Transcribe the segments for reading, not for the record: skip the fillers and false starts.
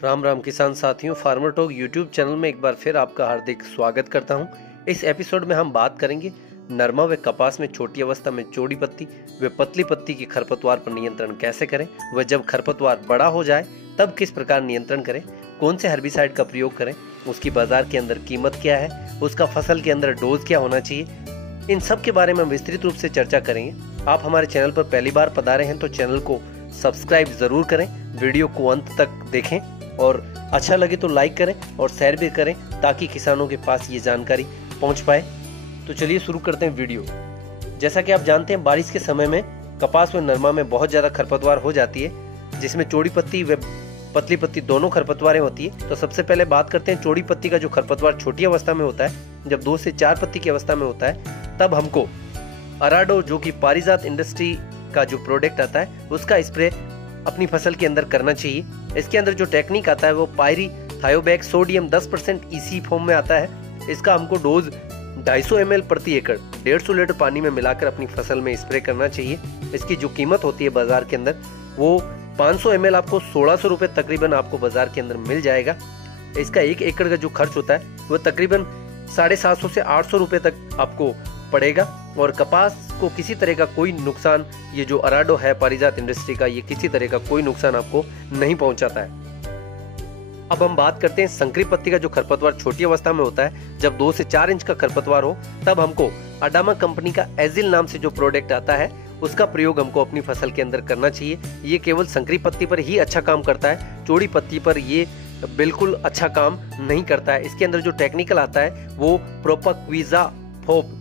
राम राम किसान साथियों, farmer talk YouTube channel में एक बार फिर आपका हार्दिक स्वागत करता हूं। इस एपिसोड में हम बात करेंगे नरमा व कपास में छोटी अवस्था में चौड़ी पत्ती व पतली पत्ती की खरपतवार पर नियंत्रण कैसे करें, व जब खरपतवार बड़ा हो जाए तब किस प्रकार नियंत्रण करें, कौन से हर्बिसाइड का प्रयोग करें, उसकी बाजार के अंदर कीमत क्या है, उसका फसल के अंदर डोज क्या होना चाहिए, इन सब के बारे में हम विस्तृत रूप से चर्चा करेंगे। आप हमारे चैनल पर पहली बार पधारे हैं तो चैनल को सब्सक्राइब जरूर करें, वीडियो को अंत तक देखें और अच्छा लगे तो लाइक करें और शेयर भी करें ताकि किसानों के पास ये जानकारी पहुंच पाए। तो चलिए शुरू करते हैं वीडियो। जैसा कि आप जानते हैं, बारिश के समय में कपास व नरमा में बहुत ज़्यादा खरपतवार हो जाती है, जिसमें चौड़ी पत्ती व पतली पत्ती दोनों खरपतवारें होती है। तो सबसे पहले बात करते हैं चौड़ी पत्ती का। जो खरपतवार छोटी अवस्था में होता है, जब 2 से 4 पत्ती की अवस्था में होता है, तब हमको अराडो जो कि पारिजात इंडस्ट्री का जो प्रोडक्ट आता है उसका स्प्रे अपनी फसल के अंदर करना चाहिए। इसके अंदर जो टेक्निक आता है वो पायरी थायोबैक सोडियम 10% ईसी फॉर्म में आता है। इसका हमको डोज 250 ml प्रति एकड़ 150 लीटर पानी में मिलाकर अपनी फसल में स्प्रे करना चाहिए। इसकी जो कीमत होती है बाजार के अंदर वो 500 ml आपको 1600 रुपये तकरीबन आपको बाजार के अंदर मिल जाएगा। इसका 1 एकड़ का जो खर्च होता है वो तकरीबन 750 से 800 रुपये तक आपको पड़ेगा। और कपास को किसी तरह का कोई नुकसान, ये जो अराडो है पारिजात इंडस्ट्री का, ये किसी तरह का कोई नुकसान आपको नहीं पहुंचाता है। अब हम बात करते हैं संकरी पत्ती का। जो खरपतवार छोटी अवस्था में होता है, जब 2 से 4 इंच का खरपतवार हो, तब हमको अडामा कंपनी का एजिल नाम से जो प्रोडक्ट आता है उसका प्रयोग हमको अपनी फसल के अंदर करना चाहिए। ये केवल संकरी पत्ती पर ही अच्छा काम करता है, चौड़ी पत्ती पर ये बिल्कुल अच्छा काम नहीं करता है। इसके अंदर जो टेक्निकल आता है वो प्रोपाक्विजा फोप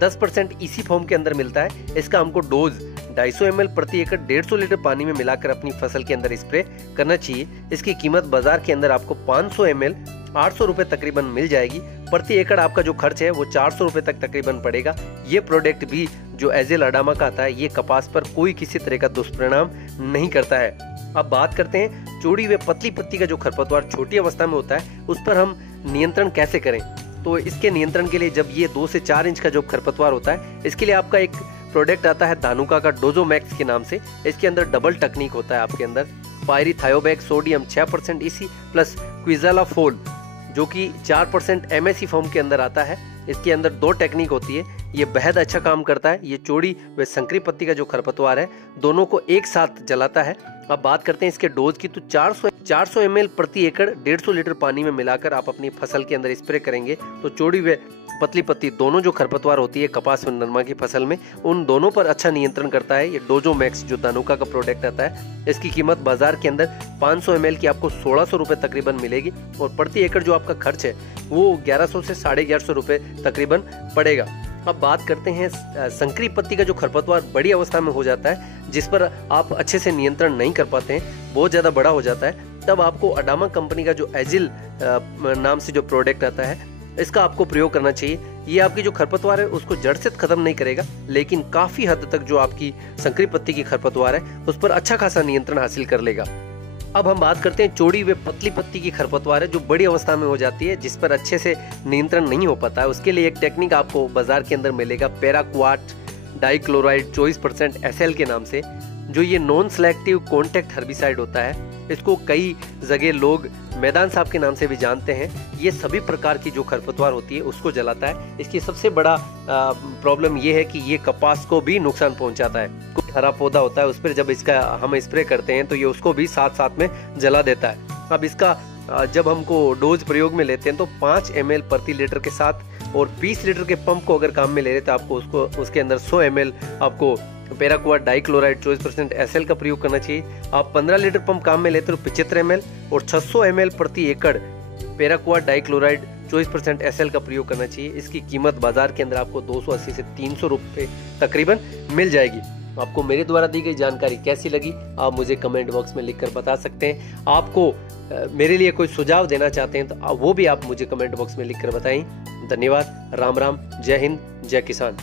10% ईसी फॉर्म के अंदर मिलता है। इसका हमको डोज 250 ml प्रति एकड़ 150 लीटर पानी में मिलाकर अपनी फसल के अंदर स्प्रे करना चाहिए। इसकी कीमत बाजार के अंदर आपको 500 ml 800 रुपये तकरीबन मिल जाएगी। प्रति एकड़ आपका जो खर्च है वो 400 रुपये तक तकरीबन पड़ेगा। ये प्रोडक्ट भी जो एजिल अडामा का आता है, ये कपास पर कोई किसी तरह का दुष्परिणाम नहीं करता है। अब बात करते हैं चौड़ी व पतली पत्ती का। जो खरपतवार छोटी अवस्था में होता है उस पर हम नियंत्रण कैसे करें। तो इसके नियंत्रण के लिए, जब ये 2 से 4 इंच का जो खरपतवार होता है, इसके लिए आपका एक प्रोडक्ट आता है धानुका का डोजोमैक्स के नाम से। इसके अंदर डबल टेक्निक होता है आपके अंदर, पायरी थायोबैक सोडियम 6% ईसी प्लस क्विजाला फोल जो कि 4% एमएससी फॉर्म के अंदर आता है। इसके अंदर 2 टेक्निक होती है। ये बेहद अच्छा काम करता है। ये चौड़ी व संकरी पत्ती का जो खरपतवार है दोनों को एक साथ जलाता है। अब बात करते हैं इसके डोज की। तो 400 ml प्रति एकड़ 150 लीटर पानी में मिलाकर आप अपनी फसल के अंदर स्प्रे करेंगे तो चौड़ी व पतली पत्ती दोनों जो खरपतवार होती है कपास व नरमा की फसल में, उन दोनों पर अच्छा नियंत्रण करता है। ये डोजोमैक्स जो धानुका का प्रोडक्ट आता है, इसकी कीमत बाजार के अंदर 500 ml की आपको 1600 रुपये तकरीबन मिलेगी और प्रति एकड़ जो आपका खर्च है वो 1100 से 1150 रुपये तकरीबन पड़ेगा। अब बात करते हैं संकरी पत्ती का। जो खरपतवार बड़ी अवस्था में हो जाता है, जिस पर आप अच्छे से नियंत्रण नहीं कर पाते हैं, बहुत ज़्यादा बड़ा हो जाता है, तब आपको अडामा कंपनी का जो एजिल नाम से जो प्रोडक्ट आता है इसका आपको प्रयोग करना चाहिए। ये आपकी जो खरपतवार है उसको जड़ से खत्म नहीं करेगा, लेकिन काफ़ी हद तक जो आपकी संकरी पत्ती की खरपतवार है उस पर अच्छा खासा नियंत्रण हासिल कर लेगा। अब हम बात करते हैं चौड़ी व पतली पत्ती की खरपतवार है जो बड़ी अवस्था में हो जाती है, जिस पर अच्छे से नियंत्रण नहीं हो पाता है। उसके लिए एक टेक्निक आपको बाजार के अंदर मिलेगा, पैराक्वाट डाइक्लोराइड 24% SL के नाम से, जो ये नॉन सेलेक्टिव कॉन्टैक्ट हर्बिसाइड होता है। इसको कई जगह लोग मैदान साहब के नाम से भी जानते हैं। ये सभी प्रकार की जो खरपतवार होती है उसको जलाता है। इसकी सबसे बड़ा प्रॉब्लम ये है कि ये कपास को भी नुकसान पहुंचाता है। कोई हरा पौधा होता है उस पर जब इसका हम स्प्रे करते हैं तो ये उसको भी साथ साथ में जला देता है। अब इसका जब हमको डोज प्रयोग में लेते हैं तो 5 ml प्रति लीटर के साथ और 20 लीटर के पंप को अगर काम में ले रहे तो आपको उसके अंदर 100 ml आपको पैराक्वाट डाइक्लोराइड 24% SL का प्रयोग करना चाहिए। आप 15 लीटर पंप काम में लेते हो 75 ml और 600 ml प्रति एकड़ पैराक्वाट डाइक्लोराइड 24% SL का प्रयोग करना चाहिए। इसकी कीमत बाजार के अंदर आपको 280 से 300 रुपये तकरीबन मिल जाएगी। आपको मेरे द्वारा दी गई जानकारी कैसी लगी आप मुझे कमेंट बॉक्स में लिखकर बता सकते हैं। आपको मेरे लिए कोई सुझाव देना चाहते हैं तो वो भी आप मुझे कमेंट बॉक्स में लिखकर बताएं। धन्यवाद। राम राम, जय हिंद, जय किसान।